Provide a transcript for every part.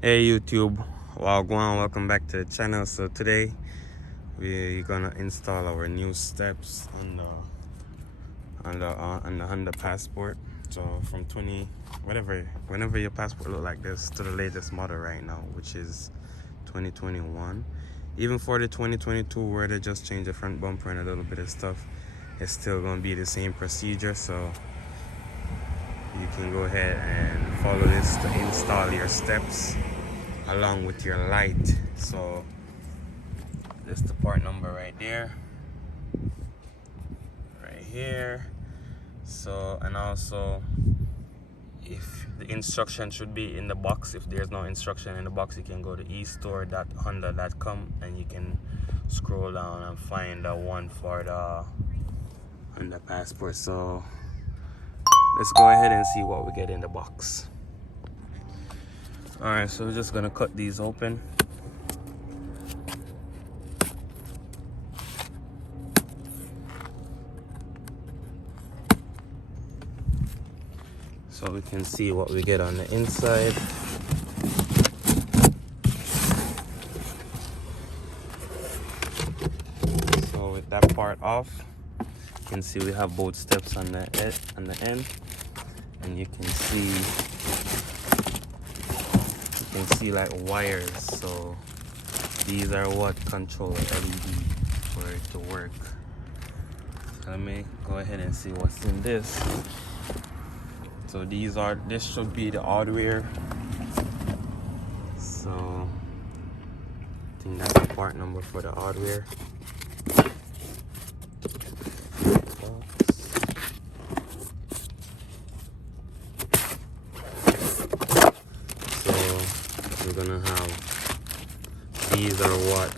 Hey YouTube, welcome back to the channel. So today we're gonna install our new steps on the Honda Passport. So from 20 whenever your passport look like this to the latest model right now, which is 2021. Even for the 2022 where they just changed the front bumper and a little bit of stuff, it's still gonna be the same procedure. So you can go ahead and follow this to install your steps along with your light. So this is the part number right there, right here. So, and also if the instruction should be in the box, if there's no instruction in the box, you can go to estore.honda.com and you can scroll down and find the one for the Honda Passport. So let's go ahead and see what we get in the box. Alright, so we're just gonna cut these open. So we can see what we get on the inside. So with that part off, you can see we have both steps on the end, and you can see like wires. So these are what control LED for it to work. So let me go ahead and see what's in this. So this should be the hardware. So I think that's the part number for the hardware. So we're gonna have, these are what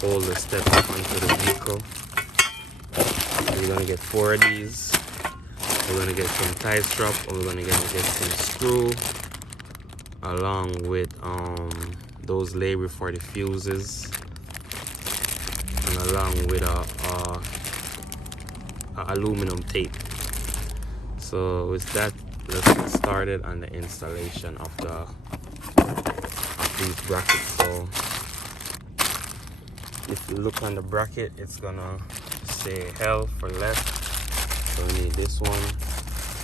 hold the step up onto the vehicle. We're gonna get 4 of these. We're gonna get some tie strap, and we're gonna get some screw, along with those label for the fuses, and along with a aluminum tape. So with that, let's get started on the installation of these brackets. So if you look on the bracket, it's gonna say L for left. So we need this one.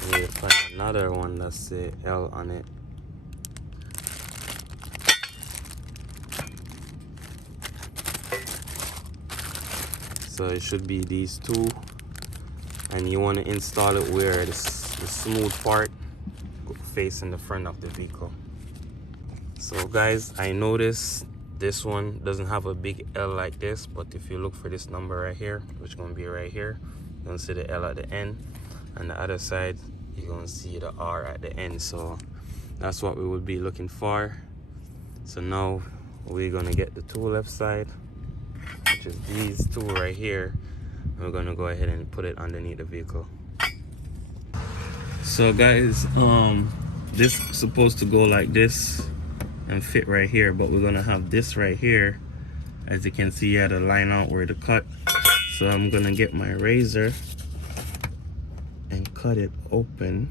We need to find another one that say L on it. So it should be these two, and you want to install it where the smooth part facing the front of the vehicle. So guys, I noticed this one doesn't have a big L like this, but if you look for this number right here, which is going to be right here, you're going to see the L at the end, and the other side you're going to see the R at the end. So that's what we would be looking for. So now we're going to get the two left side, which is these two right here, and we're going to go ahead and put it underneath the vehicle. So guys, this is supposed to go like this and fit right here, but we're gonna have this right here. As you can see, to line out where to cut. So I'm gonna get my razor and cut it open.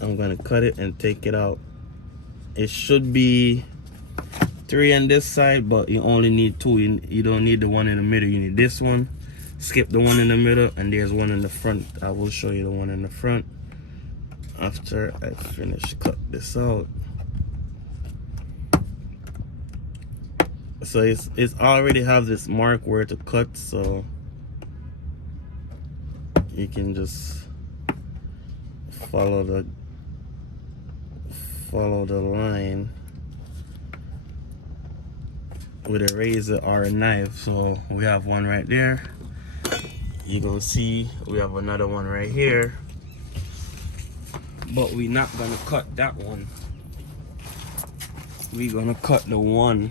I'm gonna cut it and take it out. It should be 3 on this side, but you only need 2. You don't need the one in the middle. You need this one. Skip the one in the middle, and there's one in the front. I will show you the one in the front after I finish cut this out. So it's already have this mark where to cut, so you can just follow the line with a razor or a knife. So we have one right there. You're gonna see we have another one right here, but we're not gonna cut that one. We're gonna cut the one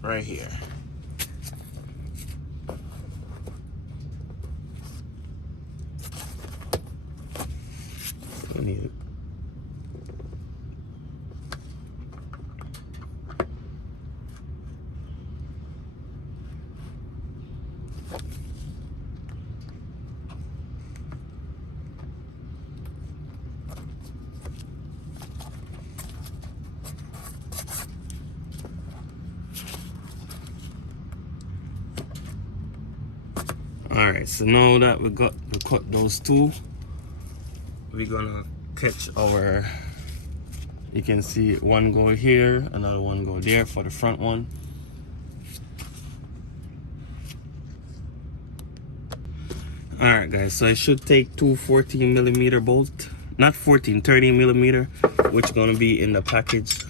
right here. We need it. All right, so now that we cut those two, we're gonna catch our, you can see one go here, another one go there for the front one. All right guys, so I should take two 14mm bolts, not 14, 30mm, which gonna be in the package.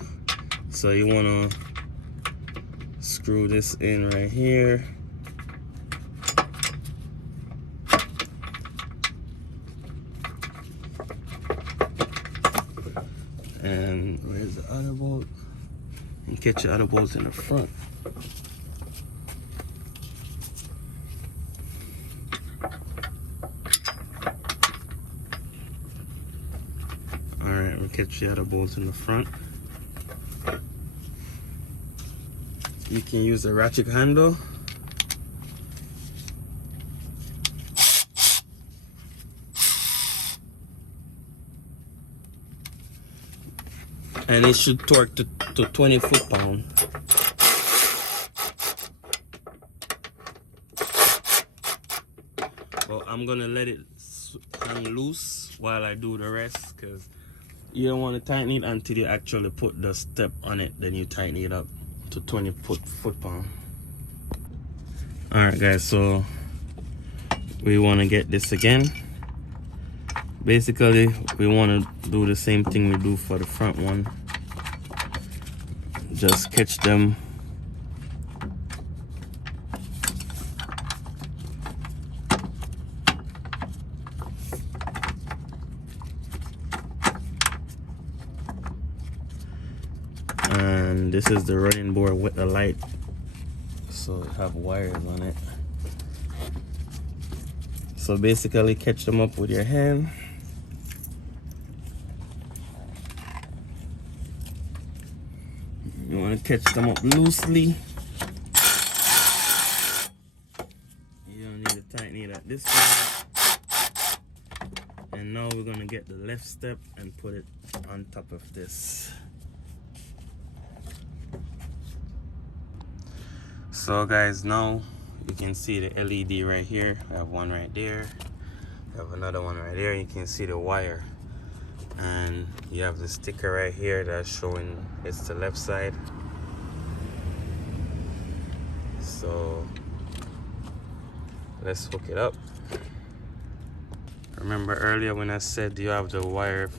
So you wanna screw this in right here. And where's the other bolt? And catch the other bolts in the front. Alright, we'll catch the other bolts in the front. You can use a ratchet handle. And it should torque to 20 foot-pound. Well, I'm gonna let it hang loose while I do the rest, because you don't want to tighten it until you actually put the step on it. Then you tighten it up to 20 foot-pound. All right, guys. So we want to get this again. Basically, we want to do the same thing we do for the front one. Just catch them. And this is the running board with the light, so it have wires on it. So basically catch them up with your hand. You want to catch them up loosely. You don't need to tighten it at this point. And now we're going to get the left step and put it on top of this. So guys, now you can see the LED right here. I have one right there. I have another one right there. You can see the wire. And you have the sticker right here that's showing it's the left side. So let's hook it up. Remember earlier when I said you have the wire,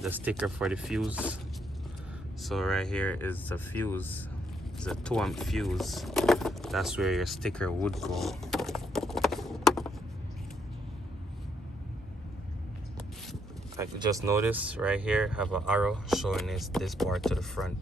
the sticker for the fuse? So right here is the fuse. It's a 2-amp fuse. That's where your sticker would go. I could just notice right here, have an arrow showing this part to the front.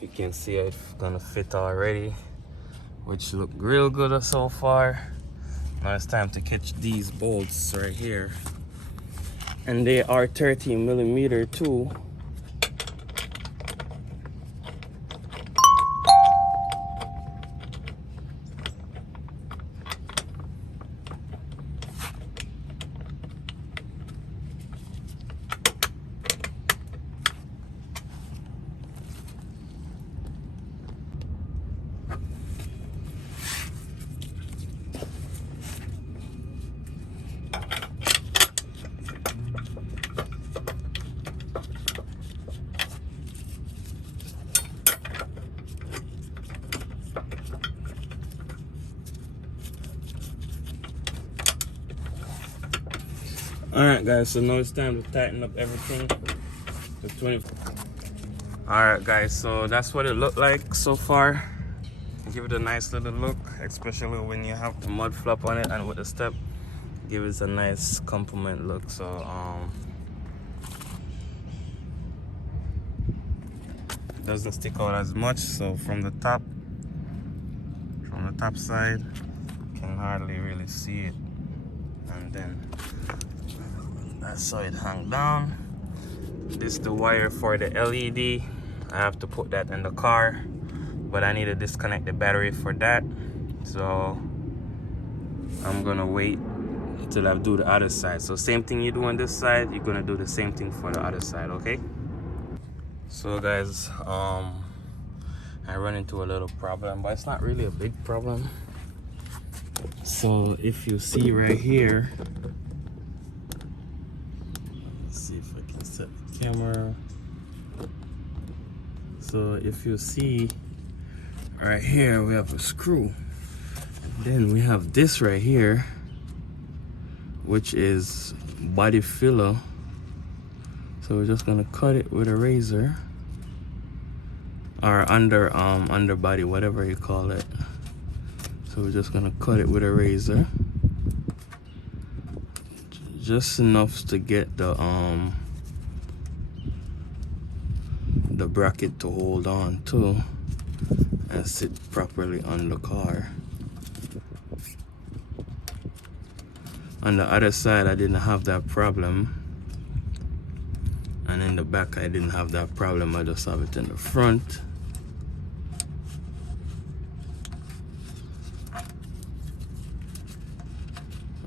You can see it's gonna fit already, which look real good so far. Now it's time to catch these bolts right here. And they are 13mm too. Alright guys, so now it's time to tighten up everything to 20. Alright guys, so that's what it looked like so far. Give it a nice little look, especially when you have the mud flap on it and with the step. Give it a nice complement look. So it doesn't stick out as much. So from the top side, you can hardly really see it. And then that's how it hung down. This is the wire for the LED. I have to put that in the car, but I need to disconnect the battery for that. So I'm gonna wait until I do the other side. So same thing you do on this side, you're gonna do the same thing for the other side, okay? So guys, I run into a little problem, but it's not really a big problem. So if you see right here, let's see if I can set the camera. So if you see right here, we have a screw. Then we have this right here, which is body filler. So we're just gonna cut it with a razor, or underbody, whatever you call it. So we're just gonna cut it with a razor, just enough to get the bracket to hold on to and sit properly on the car. On the other side, I didn't have that problem, and in the back I didn't have that problem. I just have it in the front.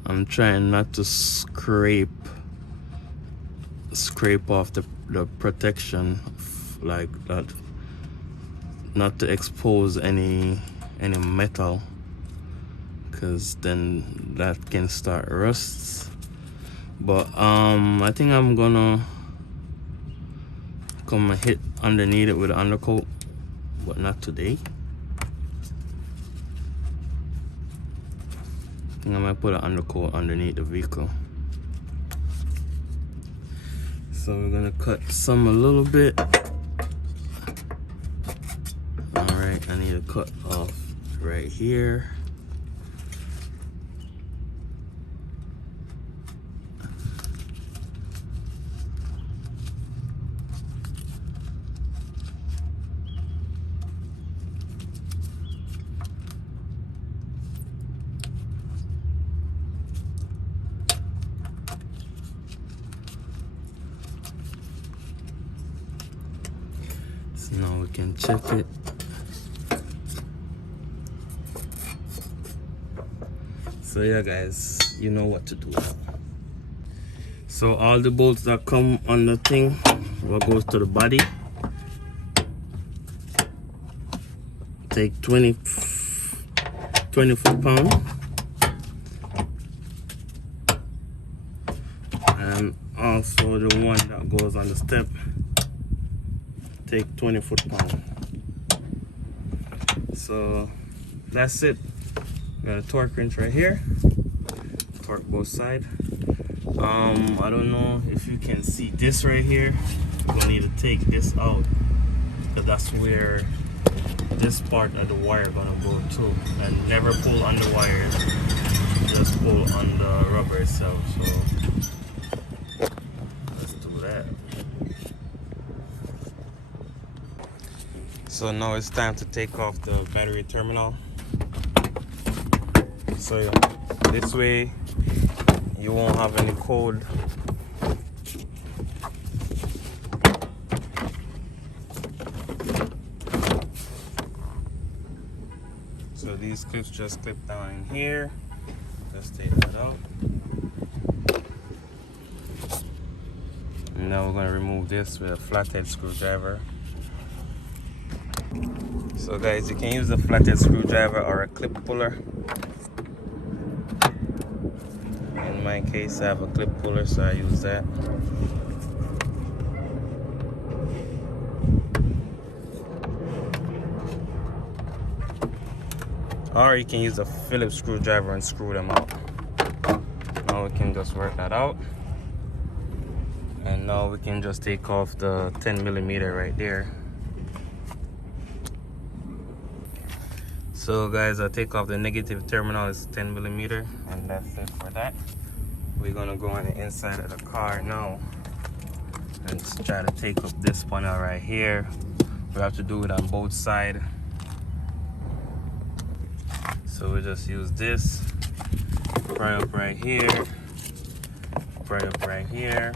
I'm trying not to scrape off the protection like that, not to expose any metal, because then that can start rusts. But I think I'm gonna come and hit underneath it with an undercoat, but not today. I think I might put an undercoat underneath the vehicle. So we're gonna cut some a little bit. Alright, I need to cut off right here. So now we can check it. So yeah guys, you know what to do now. So all the bolts that come on the thing, what goes to the body, take 20 foot-pound, and also the one that goes on the step, take 20 foot-pound. So that's it. Got a torque wrench right here, torque both sides. I don't know if you can see this right here. You're gonna need to take this out, because that's where this part of the wire gonna go to. And never pull on the wire, just pull on the rubber itself. So let's do that. So now it's time to take off the battery terminal. So this way you won't have any code. So these clips just clip down in here. Let's take that out. And now we're going to remove this with a flathead screwdriver. So guys, you can use a flathead screwdriver or a clip puller. In my case, I have a clip puller, so I use that. Or you can use a Phillips screwdriver and screw them out. Now we can just work that out. And now we can just take off the 10mm right there. So guys, I take off the negative terminal, it's 10mm, and that's it for that. We're gonna go on the inside of the car now and try to take up this panel right here. We have to do it on both sides. So we just use this, pry up right here, pry up right here,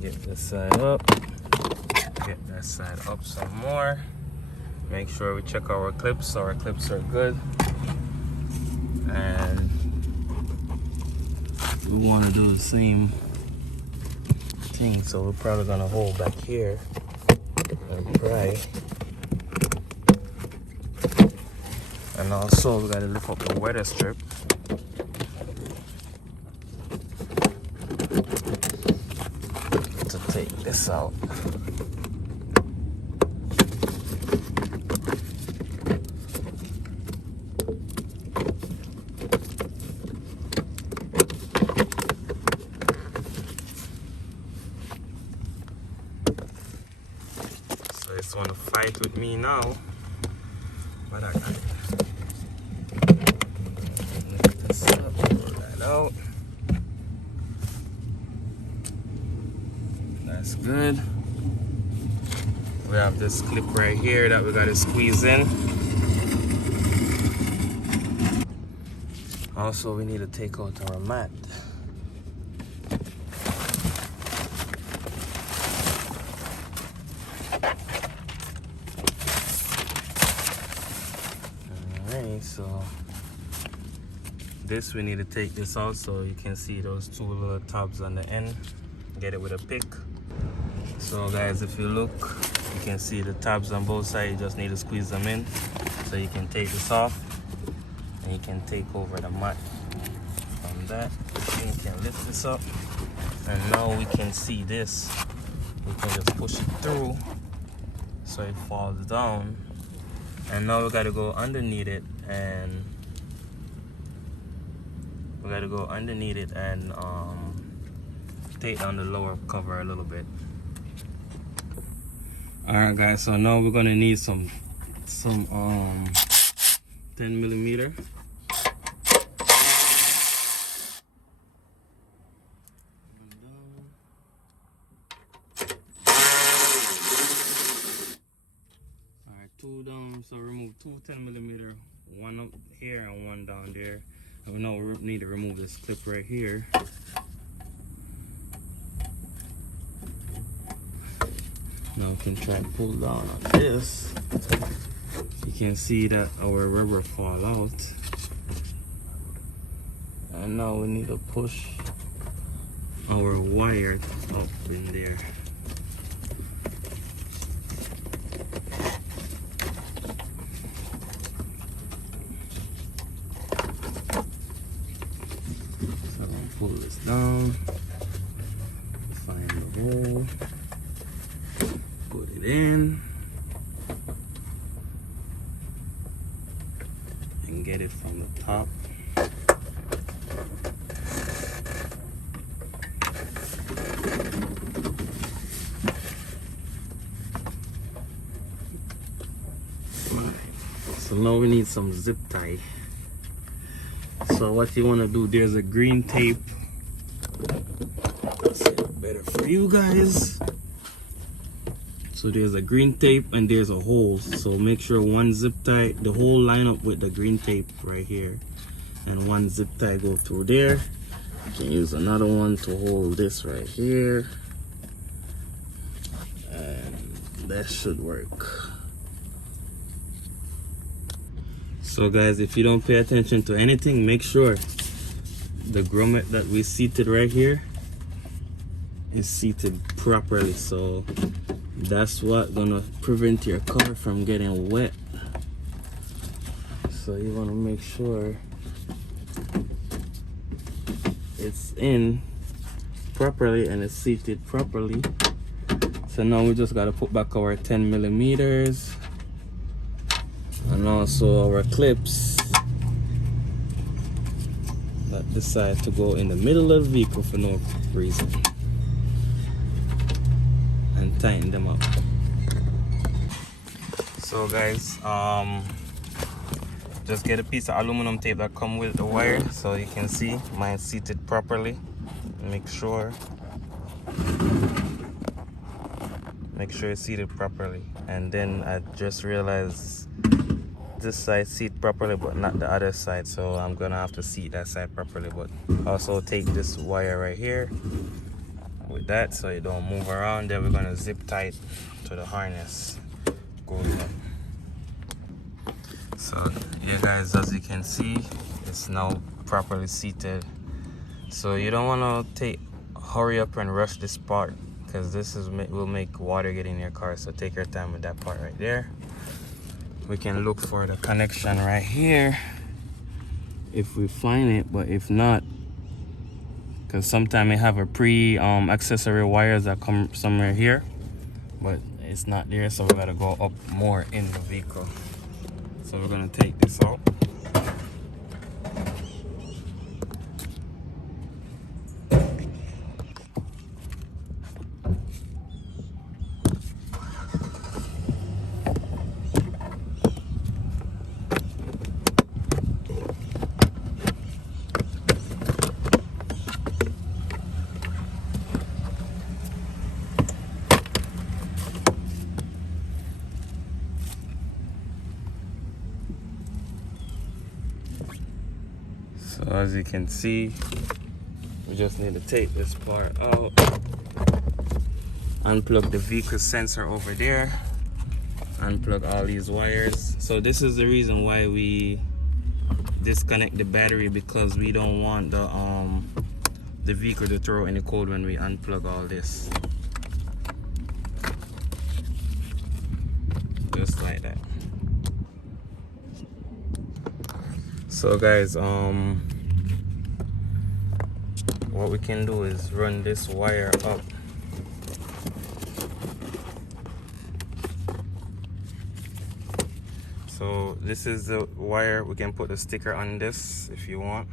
get this side up, get that side up some more. Make sure we check our clips so our clips are good. and we want to do the same thing, so we're probably gonna hold back here and pry. And also we gotta lift up the weather strip to take this out. So it's wanna fight with me now, but I got it. Lift this up, pull that out. That's good. We have this clip right here that we gotta squeeze in. Also, we need to take out our mat. Alright, so this we need to take this out so you can see those two little tabs on the end. Get it with a pick. So guys, if you look, you can see the tabs on both sides. You just need to squeeze them in so you can take this off and you can take over the mat. From that, you can lift this up, and now we can see this. We can just push it through so it falls down. And now we got to go underneath it and take down the lower cover a little bit. Alright guys, so now we're gonna need some 10mm. Alright, two down, so remove two 10mm, one up here and one down there. And now we need to remove this clip right here. Now we can try to pull down on this. You can see that our rubber fall out. And now we need to push our wire up in there. So I'm gonna pull this down, find the hole, put it in, and get it from the top. So now we need some zip tie. So what you want to do, there's a green tape. Let's see it better for you guys. So there's a green tape and there's a hole. So make sure one zip tie, the hole line up with the green tape right here. And one zip tie go through there. You can use another one to hold this right here. And that should work. So guys, if you don't pay attention to anything, make sure the grommet that we seated right here is seated properly. So that's what gonna prevent your car from getting wet. So you wanna make sure it's in properly and it's seated properly. So now we just gotta put back our 10mm. And also our clips that decide to go in the middle of the vehicle for no reason, and tighten them up. So guys, just get a piece of aluminum tape that come with the wire so you can see mine seated properly. Make sure it's seated properly. And then I just realized this side seat properly but not the other side, so I'm gonna have to seat that side properly. But also take this wire right here with that so you don't move around. Then we're gonna zip tie it to the harness. Go with that. So yeah guys, as you can see, it's it's now properly seated. So you don't want to hurry up and rush this part, because this will make water get in your car. So take your time with that part right there. We can look for the connection right here if we find it, but if not, because sometimes we have a accessory wires that come somewhere here, but it's not there, so we gotta go up more in the vehicle. So we're gonna take this out. So as you can see, we just need to take this part out, unplug the vehicle sensor over there, unplug all these wires. So this is the reason why we disconnect the battery, because we don't want the vehicle to throw any code when we unplug all this. Just like that. So guys, what we can do is run this wire up. So this is the wire. We can put a sticker on this if you want,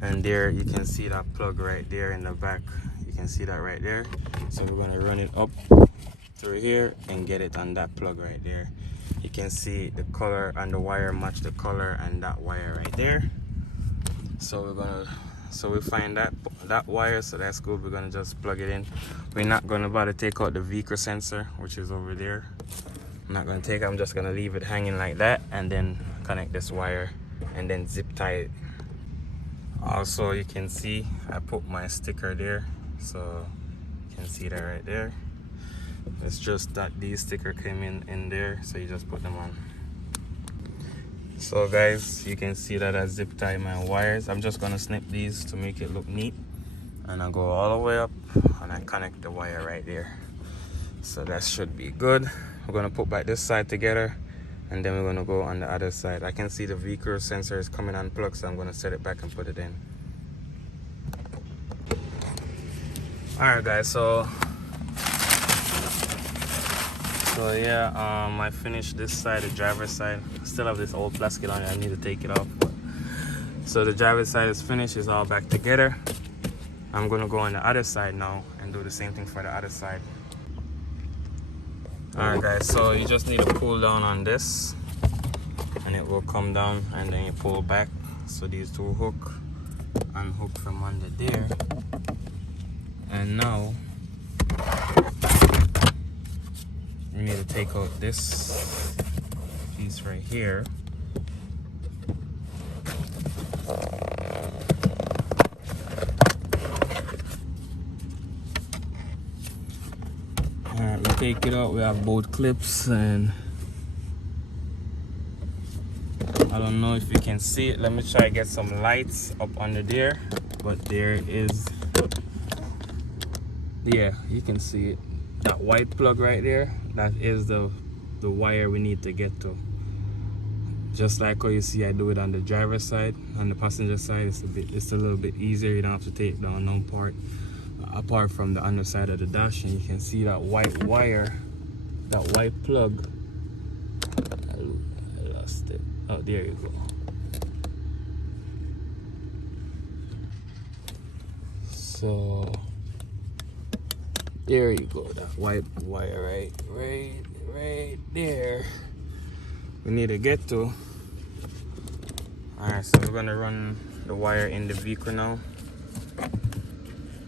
and there you can see that plug right there in the back. You can see that right there. So we're gonna run it up through here and get it on that plug right there. You can see the color and the wire match the color and that wire right there. So we find that wire, so that's good. We're gonna just plug it in. We're not gonna bother take out the vehicle sensor, which is over there. I'm not gonna take it. I'm just gonna leave it hanging like that, and then connect this wire and then zip tie it. Also, you can see I put my sticker there, so you can see that right there. It's just that these sticker came in there, so you just put them on. So guys, you can see that I zip tie my wires. I'm just gonna snip these to make it look neat, and I go all the way up and I connect the wire right there. So that should be good. We're gonna put back this side together, and then we're gonna go on the other side. I can see the vehicle sensor is coming unplugged, so I'm gonna set it back and put it in. Alright guys, so yeah, I finished this side, the driver's side. I still have this old plastic on it, I need to take it off. So the driver's side is finished, it's all back together. I'm gonna go on the other side now and do the same thing for the other side. Alright guys, so you just need to pull down on this and it will come down, and then you pull back. So these two unhook from under there. And now we need to take out this piece right here. Alright, we take it out. We have both clips, and I don't know if you can see it. Let me try to get some lights up under there, but there is, yeah, you can see it. That white plug right there, that is the wire we need to get to. Just like how you see I do it on the driver's side. On the passenger side, it's a little bit easier. You don't have to take down no part apart from the underside of the dash, and you can see that white wire, that white plug. I lost it. Oh, there you go. So there you go, that white wire right there we need to get to. Alright, so we're gonna run the wire in the vehicle now.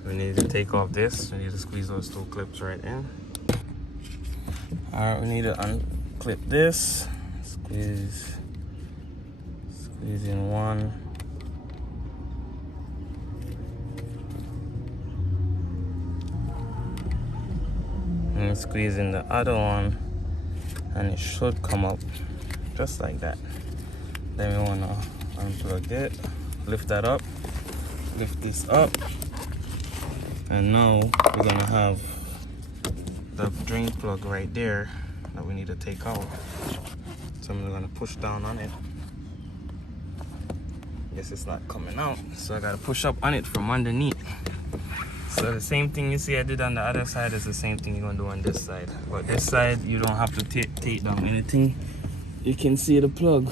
We need to take off this. We need to squeeze those two clips right in. Alright, we need to unclip this. Squeeze in one. And squeeze in the other one, and it should come up just like that. Then we want to Unplug it, lift that up, lift this up, and now we're gonna have the drain plug right there that we need to take out. So I'm gonna push down on it. Guess it's not coming out, so I gotta push up on it from underneath. So the same thing you see I did on the other side is the same thing you're gonna do on this side. But this side, you don't have to take down anything. You can see the plug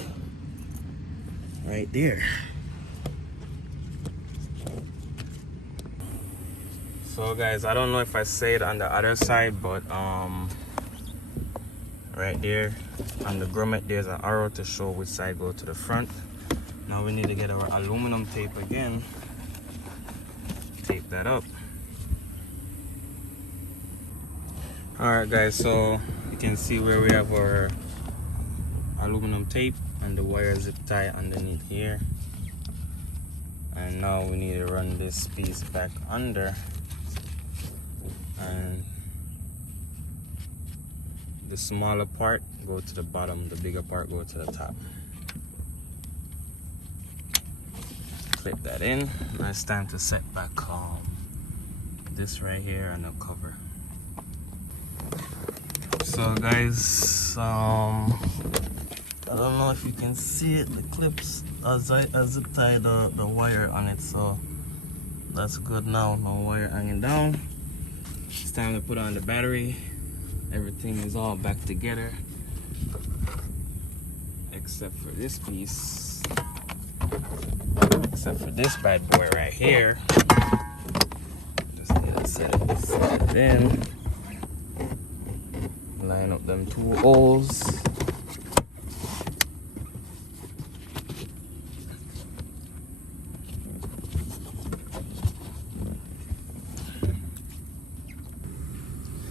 right there. So guys, I don't know if I say it on the other side, but right there on the grommet there's an arrow to show which side go to the front. Now we need to get our aluminum tape again. Tape that up. Alright guys, so you can see where we have our aluminum tape and the wire zip tie underneath here. And now we need to run this piece back under, and the smaller part go to the bottom, the bigger part go to the top. Clip that in. Now it's time to set back this right here and the cover. So guys, I don't know if you can see it, the clips as I zip tie the wire on it, so that's good now. No wire hanging down. It's time to put on the battery. Everything is all back together except for this piece, except for this bad boy right here. Just need to set it in. Line up them two holes.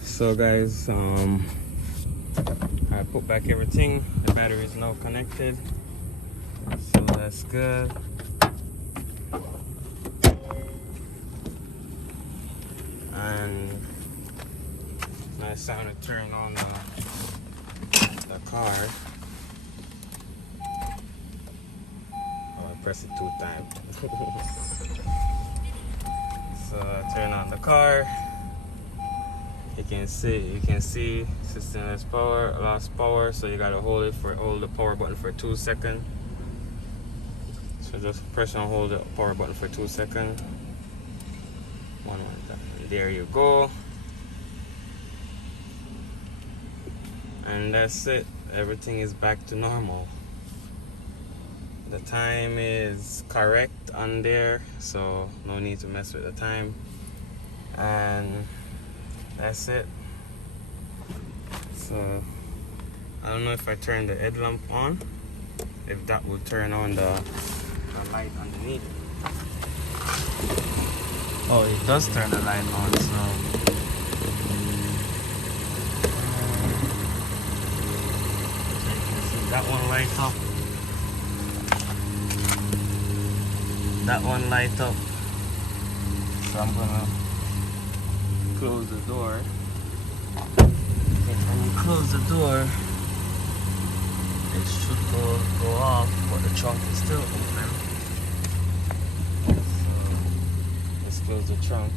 So guys, I put back everything. The battery is now connected, so that's good. And now it's time to turn on the car. Oh, I press it 2 times. So I turn on the car. You can see system has lost power, so you gotta hold the power button for 2 seconds. So just press and hold the power button for 2 seconds. One more time. There you go. And that's it. Everything is back to normal. The time is correct on there, so no need to mess with the time. And that's it. So I don't know if I turn the headlamp on, if that will turn on the light underneath. Oh, it does turn the light on, so that one light up. That one light up. So I'm gonna close the door. And when you close the door, it should go off, but the trunk is still open. So let's close the trunk.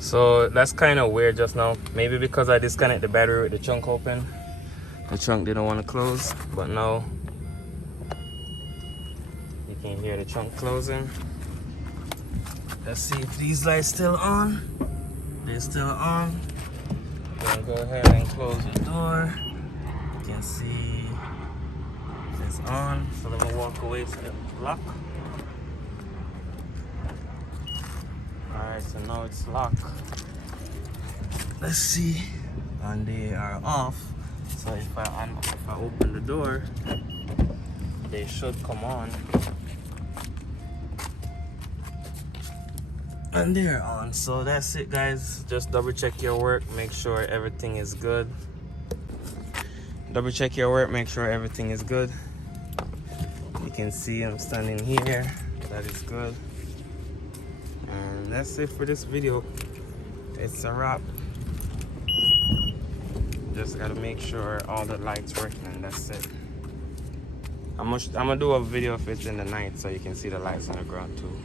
So that's kind of weird just now. Maybe because I disconnect the battery with the trunk open, the trunk didn't want to close, but now you can hear the trunk closing. Let's see if these lights still on. They're still on. Then go ahead and close the door. You can see it's on. So let me walk away so it's locked. Alright, so now it's locked. Let's see. And they are off. So if I open the door, they should come on. And they're on. So that's it, guys. Just double check your work, make sure everything is good. Double check your work, make sure everything is good. You can see I'm standing here. that is good. And that's it for this video. It's a wrap. Just gotta make sure all the lights working, and that's it. I'm gonna do a video if it's in the night so you can see the lights on the ground too.